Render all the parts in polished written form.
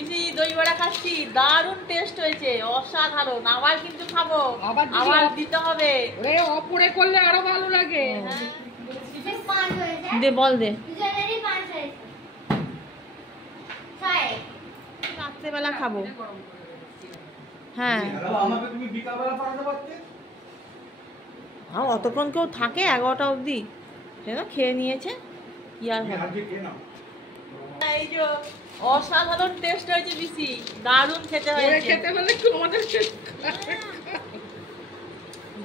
পিসি দই বড়া খাচ্ছি, দারুণ টেস্ট হয়েছে, অসাধারণ। আবার কিন্তু খাবো, আবার দিতে হবে। ওরে অপরে করলে আরো ভালো লাগে। দে বল দে। রাত্রেবেলা খাবো। হ্যাঁ অতক্ষণ কেউ থাকে 11টা অবধি, সেটা খেয়ে নিয়েছে কি আর হবে। এই যে অসাধারণ টেস্ট হয়েছে পিসি, দারুণ খেতে হয়েছে। খেতে হলে আমাদের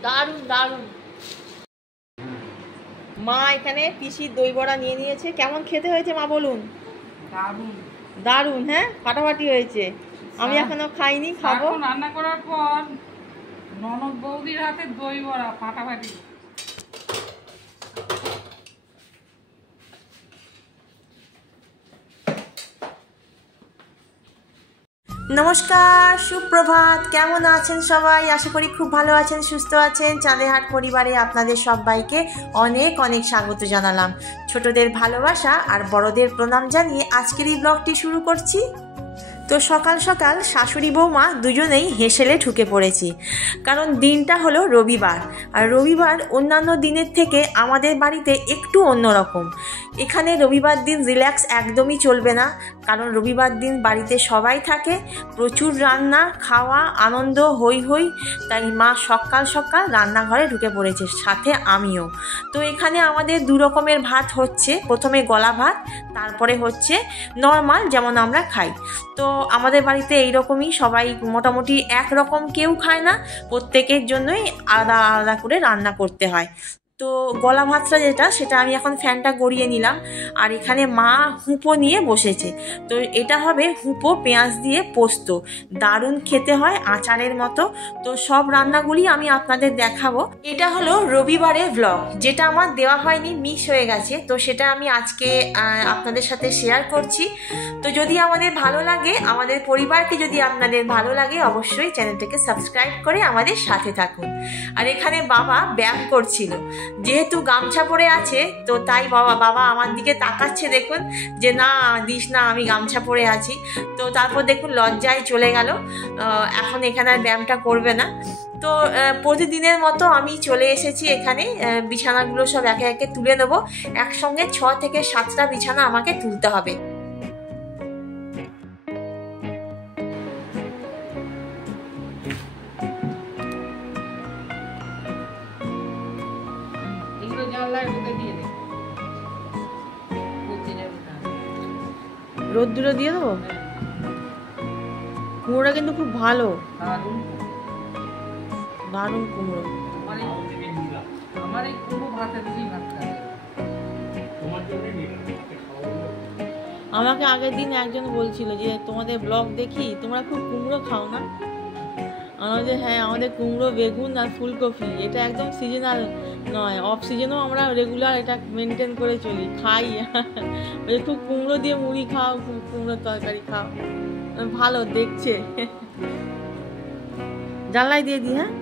দারুণ দারুণ। মা এখানে পিসির দই বড়া নিয়ে নিয়েছে। কেমন খেতে হয়েছে মা বলুন? দারুণ দারুণ। হ্যাঁ ফাটাফাটি হয়েছে। আমি এখনো খাইনি, খাবো। রান্না করার পর ননদ বৌদির হাতে দই বড়া ফাটাফাটি। নমস্কার, সুপ্রভাত। কেমন আছেন সবাই? আশা করি খুব ভালো আছেন, সুস্থ আছেন। চাঁদেহাট পরিবারে আপনাদের সবাইকে অনেক অনেক স্বাগত জানালাম। ছোটদের ভালোবাসা আর বড়দের প্রণাম জানিয়ে আজকের এই ব্লগটি শুরু করছি। তো সকাল সকাল শাশুড়ি বৌমা দুজনেই হেসেলে ঢুকে পড়েছি, কারণ দিনটা হলো রবিবার। আর রবিবার অন্যান্য দিনের থেকে আমাদের বাড়িতে একটু অন্যরকম। এখানে রবিবার দিন রিল্যাক্স একদমই চলবে না, কারণ রবিবার দিন বাড়িতে সবাই থাকে, প্রচুর রান্না খাওয়া আনন্দ হই হই। তাই মা সকাল সকাল রান্নাঘরে ঢুকে পড়েছে, সাথে আমিও। তো এখানে আমাদের দু রকমের ভাত হচ্ছে, প্রথমে গলা ভাত, তারপরে হচ্ছে নর্মাল যেমন আমরা খাই। তো আমাদের বাড়িতে এইরকমই সবাই মোটামুটি একরকম, কেউ খায় না, প্রত্যেকের জন্যই আলাদা আলাদা করে রান্না করতে হয়। তো গলা ভাতটা যেটা, সেটা আমি এখন ফ্যানটা গড়িয়ে নিলাম। আর এখানে মা হুঁপো নিয়ে বসেছে। তো এটা হবে হুঁপো পেঁয়াজ দিয়ে পোস্ত, দারুণ খেতে হয়, আচারের মতো। তো সব রান্নাগুলি আমি আপনাদের দেখাবো। এটা হলো রবিবারের ব্লগ, যেটা আমার দেওয়া হয়নি, মিস হয়ে গেছে। তো সেটা আমি আজকে আপনাদের সাথে শেয়ার করছি। তো যদি আমাদের ভালো লাগে, আমাদের পরিবারকে যদি আপনাদের ভালো লাগে, অবশ্যই চ্যানেলটাকে সাবস্ক্রাইব করে আমাদের সাথে থাকুন। আর এখানে বাবা ব্যায়াম করছিল, যেহেতু গামছা পরে আছে, তো তাই বাবা আমার দিকে তাকাচ্ছে, দেখুন যে না দিস না, আমি গামছা পরে আছি। তো তারপর দেখুন লজ্জায় চলে গেল, এখন এখানে আর ব্যায়ামটা করবে না। তো প্রতিদিনের মতো আমি চলে এসেছি এখানে। বিছানাগুলো সব একে একে তুলে নেবো, একসঙ্গে 6 থেকে 7টা বিছানা আমাকে তুলতে হবে। রোদ্দুরে দিয়ে দেবো। কুমড়োটা কিন্তু খুব ভালো, দারুণ কুমড়ো। আমাকে আগের দিন একজন বলছিল যে তোমাদের ব্লগ দেখি, তোমরা খুব কুমড়ো খাও না? আমরা যে হ্যাঁ, আমাদের কুমড়ো বেগুন আর ফুলকপি, এটা একদম সিজনাল নয়, অফ সিজনেও আমরা রেগুলার এটা মেনটেন করে চলি, খাই। খুব কুমড়ো দিয়ে মুড়ি খাও, খুব কুমড়োর তরকারি খাও, ভালো দেখছে। জানলায় দিয়ে দিই। হ্যাঁ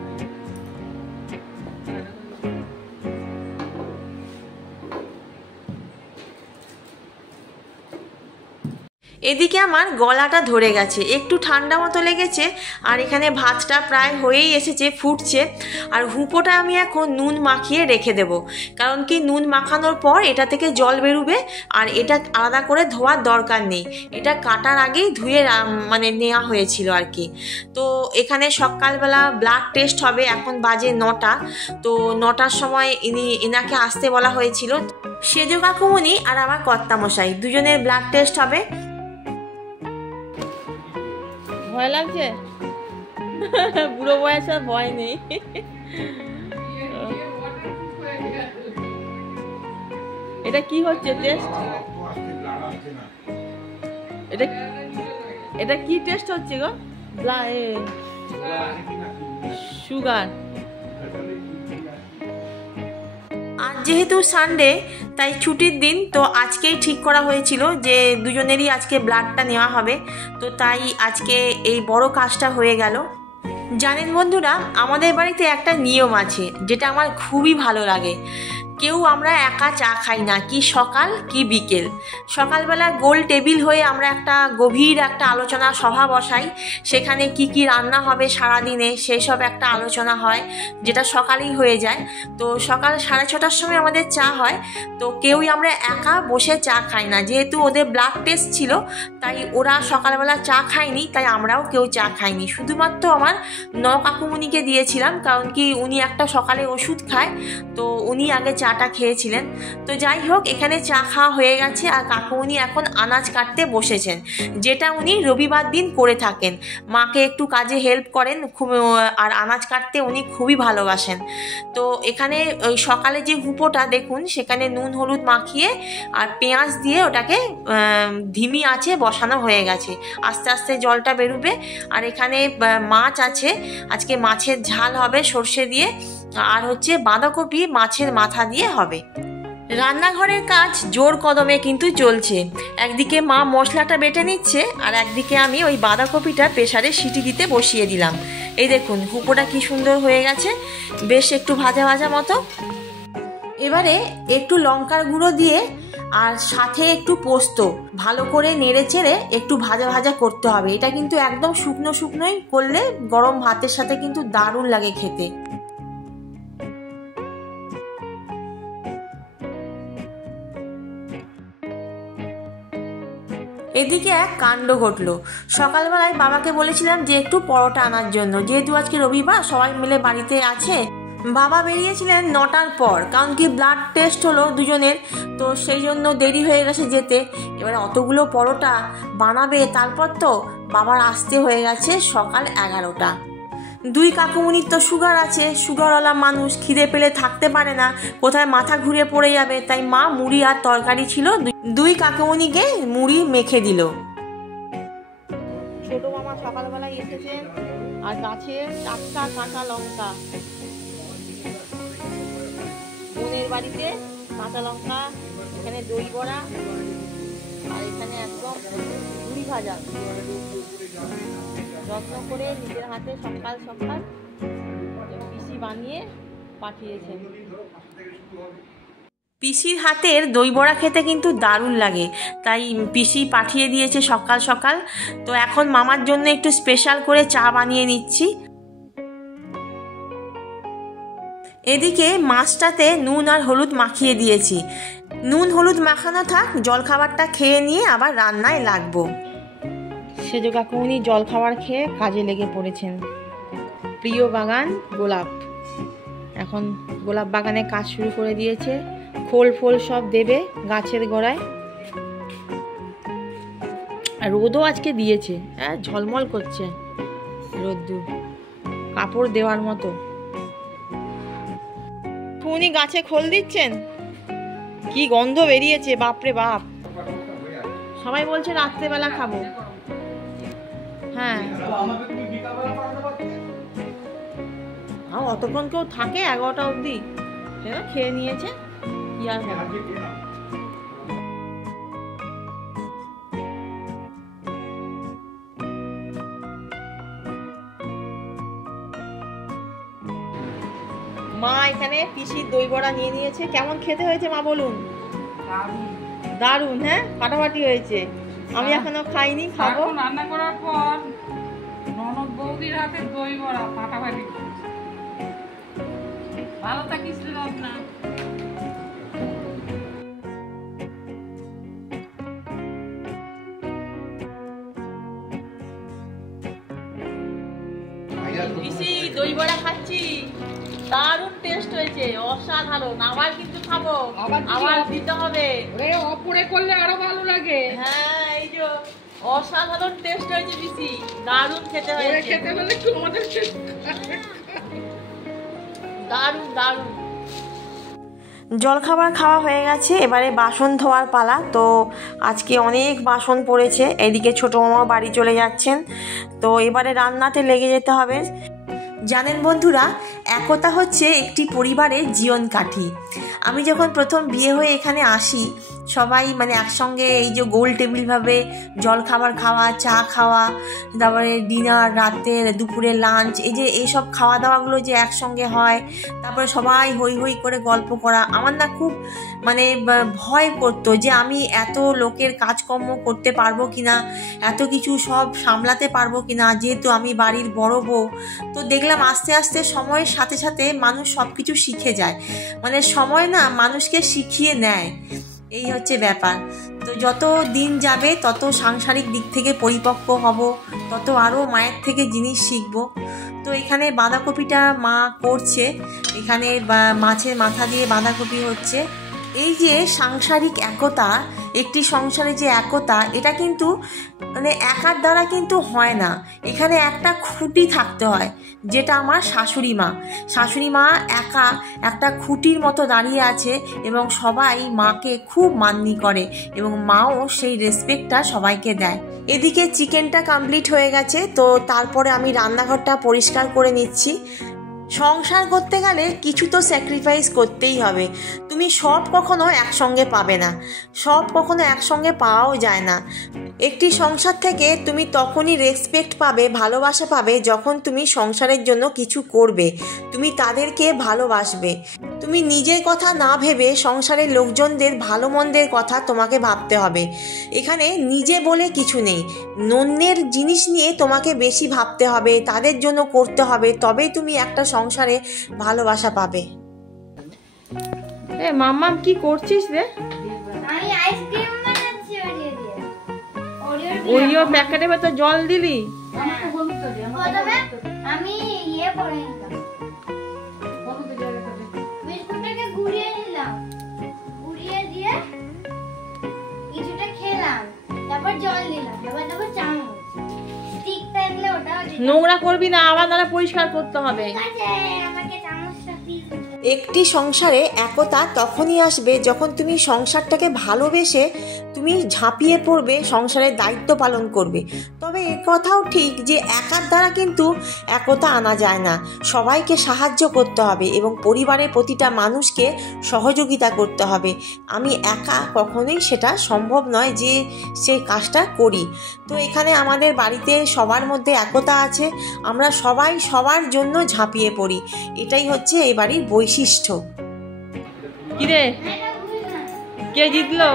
এদিকে আমার গলাটা ধরে গেছে, একটু ঠান্ডা মতো লেগেছে। আর এখানে ভাতটা প্রায় হয়েই এসেছে, ফুটছে। আর হুঁপোটা আমি এখন নুন মাখিয়ে রেখে দেব, কারণ কি নুন মাখানোর পর এটা থেকে জল বেরোবে, আর এটা আলাদা করে ধোয়ার দরকার নেই। এটা কাটার আগেই ধুয়ে মানে নেওয়া হয়েছিল আর কি। তো এখানে সকালবেলা ব্লাড টেস্ট হবে, এখন বাজে 9টা। তো 9টার সময় এনাকে আসতে বলা হয়েছিল। সেজ কাকুমণি আর আমার কর্তামশাই দুজনের ব্লাড টেস্ট হবে। ভয় লাগছে? বুড়ো বয়স আর ভয় নেই। এটা কি হচ্ছে টেস্ট? এটা কি টেস্ট হচ্ছে গো? সুগার। আজ যেহেতু সানডে, তাই ছুটির দিন, তো আজকেই ঠিক করা হয়েছিল যে দুজনেরই আজকে ব্লাডটা নেওয়া হবে। তো তাই আজকে এই বড় কাজটা হয়ে গেল। জানেন বন্ধুরা, আমাদের বাড়িতে একটা নিয়ম আছে যেটা আমার খুবই ভালো লাগে। কেউ আমরা একা চা খাই না, কি সকাল কি বিকেল। সকালবেলা গোল টেবিল হয়ে আমরা একটা গভীর একটা আলোচনা সভা বসাই, সেখানে কি কি রান্না হবে সারাদিনে সেই সব একটা আলোচনা হয়, যেটা সকালেই হয়ে যায়। তো সকাল 6:30টার সময় আমাদের চা হয়। তো কেউই আমরা একা বসে চা খাই না, যেহেতু ওদের ব্লাড টেস্ট ছিল তাই ওরা সকালবেলা চা খায়নি, তাই আমরাও কেউ চা খাইনি। শুধুমাত্র আমার কাকুমণিকে দিয়েছিলাম, কারণ কি উনি একটা সকালে ওষুধ খায়, তো উনি আগে চাটা খেয়েছিলেন। তো যাই হোক, এখানে চা খাওয়া হয়ে গেছে আর কাকুমণি এখন আনাজ কাটতে বসেছেন, যেটা উনি রবিবার দিন করে থাকেন। মাকে একটু কাজে হেল্প করেন খুব, আর আনাজ কাটতে উনি খুবই ভালোবাসেন। তো এখানে ওই সকালে যে হুপোটা দেখুন, সেখানে নুন হলুদ মাখিয়ে আর পেঁয়াজ দিয়ে ওটাকে ধিমি আঁচে বসানো হয়ে গেছে। আস্তে আস্তে জলটা বেরোবে। আর এখানে মাছ আছে, আজকে মাছের ঝাল হবে সর্ষে দিয়ে, আর হচ্ছে বাঁধাকপি মাছের মাথা দিয়ে হবে। রান্নাঘরের কাজ জোর কদমে কিন্তু চলছে। একদিকে মা মশলাটা বেটে নিচ্ছে, আর একদিকে আমি ওই বাঁধাকপিটা প্রেসারে সিটি দিতে বসিয়ে দিলাম। এই দেখুন হুপোটা কি সুন্দর হয়ে গেছে, বেশ একটু ভাজা ভাজা মতো। এবারে একটু লঙ্কার গুঁড়ো দিয়ে আর সাথে একটু পোস্ত ভালো করে নেড়ে চেড়ে একটু ভাজা ভাজা করতে হবে। এটা কিন্তু একদম শুকনো শুকনোই করলে গরম ভাতের সাথে কিন্তু দারুণ লাগে খেতে। এদিকে এক কাণ্ড ঘটলো। সকালবেলায় বাবাকে বলেছিলাম যে একটু পরোটা আনার জন্য, যেহেতু আজকে রবিবার সবাই মিলে বাড়িতে আছে। বাবা বেরিয়েছিলেন 9টার পর, কারণ কি ব্লাড টেস্ট হলো দুজনের, তো সেই জন্য দেরি হয়ে গেছে যেতে। এবার অতগুলো পরোটা বানাবে, তারপর তো বাবার আসতে হয়ে গেছে সকাল 11টা। দুই কাকুমণির তো সুগার আছে, সুগারওয়ালা মানুষ, খিদে পেলে থাকতে পারে না, কোথায় মাথা ঘুরে পড়ে যাবে, তাই মা মুড়ি আর তরকারি ছিল, দুই কাকুমণিকে মুড়ি মেখে দিল। ছোট মামা সকালবেলায় এসেছেন, আর গাছের টাটকা কাঁচা লঙ্কা, বোনের বাড়িতে কাঁচা লঙ্কা, এখানে দই বড়া, আর এখানে একদম মুড়ি ভাজা, যত্ন করে নিজের হাতে সকাল সকাল পিসি বানিয়ে পাঠিয়েছেন। পিসির হাতের দই বড়া খেতে কিন্তু দারুণ লাগে, তাই পিসি পাঠিয়ে দিয়েছে সকাল সকাল। তো এখন মামার জন্য একটু স্পেশাল করে চা বানিয়ে নিচ্ছি। এদিকে মাছটাতে নুন আর হলুদ মাখিয়ে দিয়েছি। নুন হলুদ মাখানো থাক, জলখাবারটা খেয়ে নিয়ে আবার রান্নায় লাগবো। সেজ কাকুমণি জলখাবার খেয়ে কাজে লেগে পড়েছেন। প্রিয় বাগান গোলাপ, এখন গোলাপ বাগানে কাজ শুরু করে দিয়েছে। খোল ফোল সব দেবে গাছের গোড়ায়। আর রোদও আজকে দিয়েছে, হ্যাঁ ঝলমল করছে রোদ্দুর, কাপড় দেওয়ার মতো। উনি গাছে খোল দিচ্ছেন, কি গন্ধ বেরিয়েছে বাপরে বাপ। সবাই বলছে রাত্রেবেলা খাবো। হ্যাঁ অতক্ষণ কেউ থাকে 11টা অবধি, সেটা খেয়ে নিয়েছে কি আর হবে। মা এখানে পিসির দই বড়া নিয়ে নিয়েছে। কেমন খেতে হয়েছে মা বলুন? দারুণ, হ্যাঁ ফাটাফাটি হয়েছে। আমি এখনো খাইনি, খাবো। রান্না করার পর ননদ বৌদির হাতে দই বড়া ফাটাফাটি। ভালো থাকিস না। পিসি দই বড়া খাচ্ছি, দারুণ টেস্ট হয়েছে, অসাধারণ। আবার কিন্তু খাবো, আবার দিতে হবে। অপরে করলে আরো ভালো লাগে। হ্যাঁ এই যে অসাধারণ টেস্ট হয়েছে পিসি, দারুণ খেতে হয়েছে। খেতে হলে একটু মজা, দারুণ দারুণ। জলখাবার খাওয়া হয়ে গেছে, এবারে বাসন ধোয়ার পালা। তো আজকে অনেক বাসন পড়েছে। এদিকে ছোটো মামাও বাড়ি চলে যাচ্ছেন, তো এবারে রান্নাতে লেগে যেতে হবে। জানেন বন্ধুরা, একতা হচ্ছে একটি পরিবারের জীবনকাঠি। আমি যখন প্রথম বিয়ে হয়ে এখানে আসি, সবাই মানে একসঙ্গে এই যে গোল টেবিলভাবে জল খাবার খাওয়া, চা খাওয়া, তারপরে ডিনার, রাতের দুপুরে লাঞ্চ, এই যে এইসব খাওয়া দাওয়াগুলো যে একসঙ্গে হয়, তারপরে সবাই হই হই করে গল্প করা, আমার না খুব মানে ভয় করতো যে আমি এত লোকের কাজকর্ম করতে পারবো কিনা, এত কিছু সব সামলাতে পারবো কিনা, যেহেতু আমি বাড়ির বড় বউ। তো দেখলাম আস্তে আস্তে সময়ের সাথে সাথে মানুষ সব কিছু শিখে যায়, মানে সময় না মানুষকে শিখিয়ে নেয়, এই হচ্ছে ব্যাপার। তো যত দিন যাবে তত সাংসারিক দিক থেকে পরিপক্ক হব, তত আরও মায়ের থেকে জিনিস শিখব। তো এখানে বাঁধাকপিটা মা করছে, এখানে মাছের মাথা দিয়ে বাঁধাকপি হচ্ছে। এই যে সাংসারিক একতা, একটি সংসারে যে একতা, এটা কিন্তু মানে একার দ্বারা কিন্তু হয় না, এখানে একটা খুঁটি থাকতে হয়, যেটা আমার শাশুড়ি মা একা একটা খুঁটির মতো দাঁড়িয়ে আছে এবং সবাই মাকে খুব মান্যি করে এবং মাও সেই রেসপেক্টটা সবাইকে দেয়। এদিকে চিকেনটা কমপ্লিট হয়ে গেছে, তো তারপরে আমি রান্নাঘরটা পরিষ্কার করে নিচ্ছি। সংসার করতে গেলে কিছু তো স্যাক্রিফাইস করতেই হবে, তুমি সব কখনো একসঙ্গে পাবে না, সব কখনো একসঙ্গে পাওয়াও যায় না। একটি সংসার থেকে তুমি তখনই রেসপেক্ট পাবে, ভালোবাসা পাবে, যখন তুমি সংসারের জন্য কিছু করবে, তুমি তাদেরকে ভালোবাসবে। তুমি নিজের কথা না ভেবে সংসারের লোকজনদের ভালো মন্দের কথা তোমাকে ভাবতে হবে। এখানে নিজে বলে কিছু নেই, অন্যের জিনিস নিয়ে তোমাকে বেশি ভাবতে হবে, তাদের জন্য করতে হবে, তবেই তুমি একটা সংসারে ভালোবাসা পাবে। এ মাম্মাম কি করছিস রে? আমি আইসক্রিম বানাচ্ছি ওরিও দিয়ে। ওরিও প্যাকেটে ভেতর জল দিলি? আমাকে বলতে দে, প্রথমে আমি ইয়ে করে নিলাম, বলতে জায়গাটা দে। বিস্কুটটাকে ঘুরিয়ে নিলাম, ঘুরিয়ে দিয়ে কিছুটা খেলাম, তারপর জল দিলাম, তারপর দেবো চামচ, স্টিক থাকলে ওটাও দিলাম। নোংরা করবি না, আবার নাহলে পরিষ্কার করতে হবে। ঠিক আছে, আমাকে চামচটা প্লিজ। একটি সংসারে একতা তখনই আসবে যখন তুমি সংসারটাকে ভালোবেসে তুমি ঝাঁপিয়ে পড়বে, সংসারের দায়িত্ব পালন করবে। তবে এ কথাও ঠিক যে একার দ্বারা কিন্তু একতা আনা যায় না, সবাইকে সাহায্য করতে হবে এবং পরিবারের প্রতিটা মানুষকে সহযোগিতা করতে হবে। আমি একা কখনোই সেটা সম্ভব নয় যে সেই কাজটা করি। তো এখানে আমাদের বাড়িতে সবার মধ্যে একতা আছে, আমরা সবাই সবার জন্য ঝাঁপিয়ে পড়ি, এটাই হচ্ছে এই বাড়ির বৈশিষ্ট্য। কিরে কে জিতলো?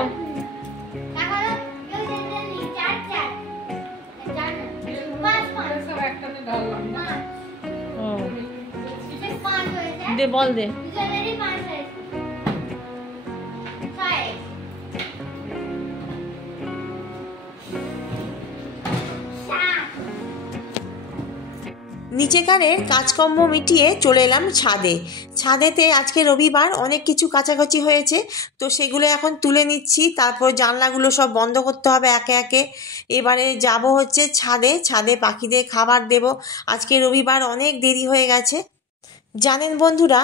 সব একটাতে ঢাললাম না। ও দে, বল দে। নিচেকারের কাজকর্ম মিটিয়ে চলে এলাম ছাদেতে। আজকে রবিবার, অনেক কিছু কাচাকাচি হয়েছে, তো সেগুলো এখন তুলে নিচ্ছি, তারপর জানলাগুলো সব বন্ধ করতে হবে একে একে। এবারে যাব হচ্ছে ছাদে পাখিদের খাবার দেব। আজকে রবিবার, অনেক দেরি হয়ে গেছে। জানেন বন্ধুরা,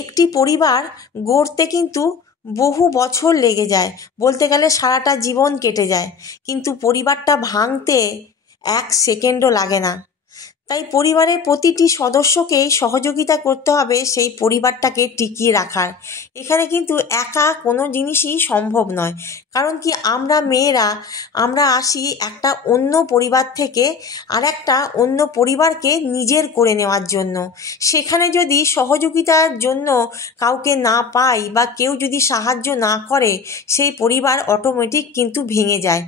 একটি পরিবার গড়তে কিন্তু বহু বছর লেগে যায়, বলতে গেলে সারাটা জীবন কেটে যায়, কিন্তু পরিবারটা ভাঙতে 1 সেকেন্ডও লাগে না। তাই পরিবারের প্রতিটি সদস্যকেই সহযোগিতা করতে হবে সেই পরিবারটাকে টিকিয়ে রাখার। এখানে কিন্তু একা কোনো জিনিসই সম্ভব নয়, কারণ কি আমরা মেয়েরা আমরা আসি একটা অন্য পরিবার থেকে আর একটা অন্য পরিবারকে নিজের করে নেওয়ার জন্য। সেখানে যদি সহযোগিতার জন্য কাউকে না পাই বা কেউ যদি সাহায্য না করে, সেই পরিবার অটোমেটিক কিন্তু ভেঙে যায়।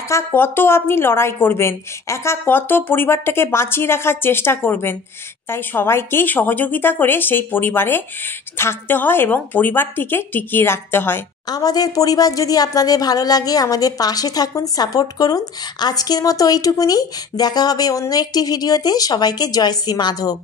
একা কত আপনি লড়াই করবেন, একা কত পরিবারটাকে বাঁচিয়ে রাখার চেষ্টা করবেন। তাই সবাইকেই সহযোগিতা করে সেই পরিবারে থাকতে হয় এবং পরিবারটিকে টিকিয়ে রাখতে হয়। আমাদের পরিবার যদি আপনাদের ভালো লাগে, আমাদের পাশে থাকুন, সাপোর্ট করুন। আজকের মতো এইটুকুনি, দেখা হবে অন্য একটি ভিডিওতে। সবাইকে জয় শ্রী মাধব।